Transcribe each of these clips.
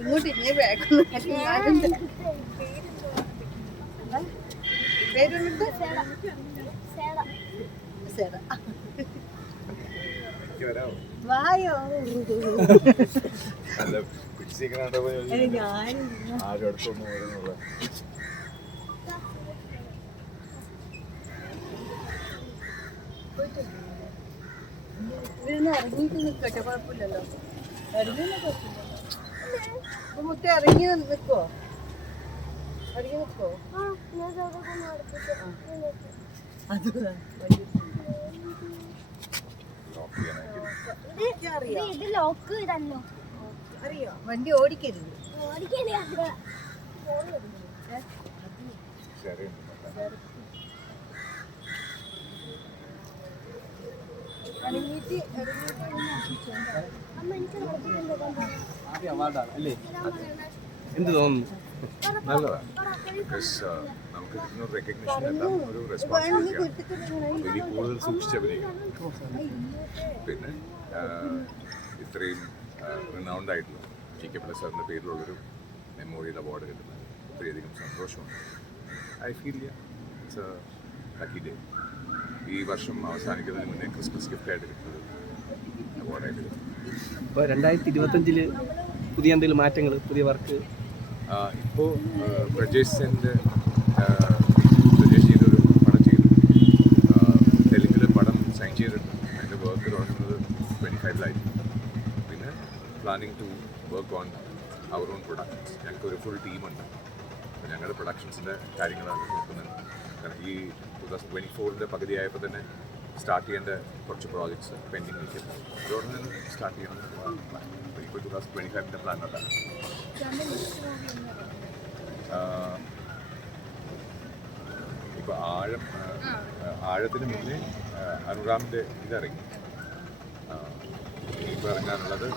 ഇങ്ങോട്ട് ഇങ്ങനെ ബാക്കൊന്നും പേരുണ്ട് വായോ ഇതിന്ന് ഇറങ്ങിയിട്ട് നിൽക്കട്ടെ, കുഴപ്പമില്ലല്ലോ. ഇറങ്ങി മുട്ട ഇറങ്ങി നിൽക്കോ? ഇറങ്ങി നിൽക്കോ? അറിയോ വണ്ടി ഓടിക്കരുത്. എന്ത് തോന്നുന്നു? നല്ലതാണ്. നമുക്ക് ഇതിനൊരു റെക്കഗ്നിഷൻ എല്ലാം ഒരു റെസ്പോൺസിബിലിറ്റിയാണ്. ഇനി കൂടുതൽ സൂക്ഷിച്ചഭിനയിക്കണം. പിന്നെ ഇത്രയും റിനൗണ്ട് ആയിട്ടുള്ള GK പിള്ള സാറിൻ്റെ പേരിലുള്ളൊരു മെമ്മോറിയൽ അവാർഡ് കിട്ടുന്നത് ഒത്തിരിയധികം സന്തോഷമുണ്ട്. I feel it's A lucky day. ഈ വർഷം അവസാനിക്കുന്നതിന് മുന്നേ ക്രിസ്മസ് ഗിഫ്റ്റായിട്ട് കിട്ടുന്നത് അവാർഡായിട്ട് കിട്ടും. ഇപ്പോൾ 2025 പുതിയ എന്തെങ്കിലും മാറ്റങ്ങൾ, പുതിയ വർക്ക്? ഇപ്പോൾ പ്രജേഷ് ചെയ്തൊരു പടം ചെയ്തു. തെലുങ്കിൽ പടം സൈൻ ചെയ്തിട്ടുണ്ട്. അതിൻ്റെ വർക്ക് തുടങ്ങുന്നത് 25-ലായിരിക്കും. പിന്നെ planning to work on our own productions. ഞങ്ങൾക്കൊരു ഫുൾ ടീമുണ്ട്. അപ്പോൾ ഞങ്ങളുടെ പ്രൊഡക്ഷൻസിൻ്റെ കാര്യങ്ങളാണ് നോക്കുന്നത്. കാരണം ഈ 2024 പകുതിയായപ്പോൾ തന്നെ സ്റ്റാർട്ട് ചെയ്യേണ്ട കുറച്ച് പ്രോജക്ട്സ് പെൻഡിങ് നിൽക്കുന്നു. അതുകൊണ്ട് തന്നെ സ്റ്റാർട്ട് ചെയ്യണമെന്ന് പ്ലാൻ. ഇപ്പോൾ 2025 പ്ലാൻ അതാണ്. ഇപ്പോൾ ആഴത്തിന് മുന്നേ അനുറാമിൻ്റെ ഇതിറങ്ങി. ഇപ്പോൾ ഇറങ്ങാനുള്ളത്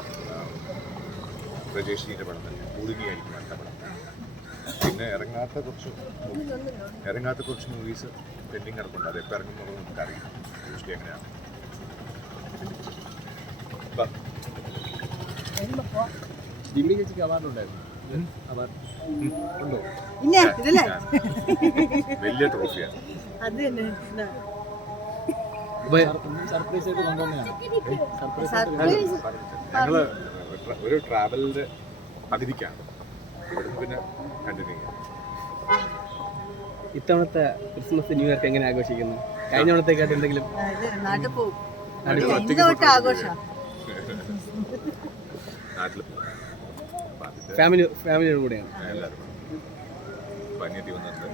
പ്രജേഷിൻ്റെ പടം തന്നെ. കുടുങ്ങിയായിരിക്കും അടുത്ത പടം. പിന്നെ ഇറങ്ങാത്ത കുറച്ച് മൂവീസ് പെൻഡിങ് കിടപ്പുണ്ട്. അത് എപ്പോൾ ഇറങ്ങുന്നുള്ളത് നമുക്കറിയാം. യൂഷ്വലി എങ്ങനെയാണ്. ജിമ്മി ചേച്ചിക്ക് അവാർഡ് ഉണ്ടായിരുന്നു. ഉണ്ടോ? വലിയ ട്രോഫിയാണ്. സർപ്രൈസ് ആയിട്ട് കൊണ്ടുവന്നതാണ്. ഞങ്ങൾ ഒരു ട്രാവലിൻ്റെ പകുതിക്കാണ്. ഇവിടുന്ന് പിന്നെ കണ്ടിന്യൂ ചെയ്യാം. ഇത്തവണത്തെ ക്രിസ്മസ് ന്യൂ ഇയർക്ക് എങ്ങനെ ആഘോഷിക്കുന്നു? കഴിഞ്ഞ തവണത്തേക്കായിട്ട് എന്തെങ്കിലും നാട്ടിൽ പോകും. ഫാമിലിയുടെ കൂടെയാണ് എല്ലാവരും. പനിയത്തി വന്നിട്ടുണ്ട്.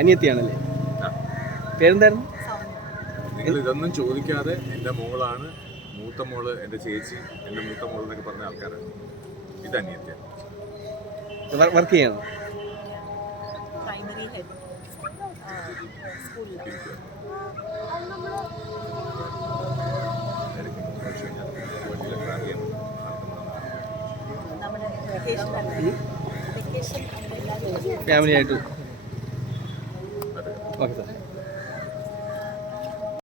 അനിയത്തിയാണല്ലേ? പേരെന്തായിരുന്നു? നിങ്ങൾ ഇതൊന്നും ചോദിക്കാതെ എൻ്റെ മോളാണ്, മൂത്ത മോള് എൻ്റെ ചേച്ചി, എൻ്റെ മൂത്ത മോൾ എന്നൊക്കെ പറഞ്ഞ ആൾക്കാരാണ്. ഇത് അനിയത്തിയാണ്. വർക്ക് ചെയ്യണോ? ഫാമിലി ആയിട്ട്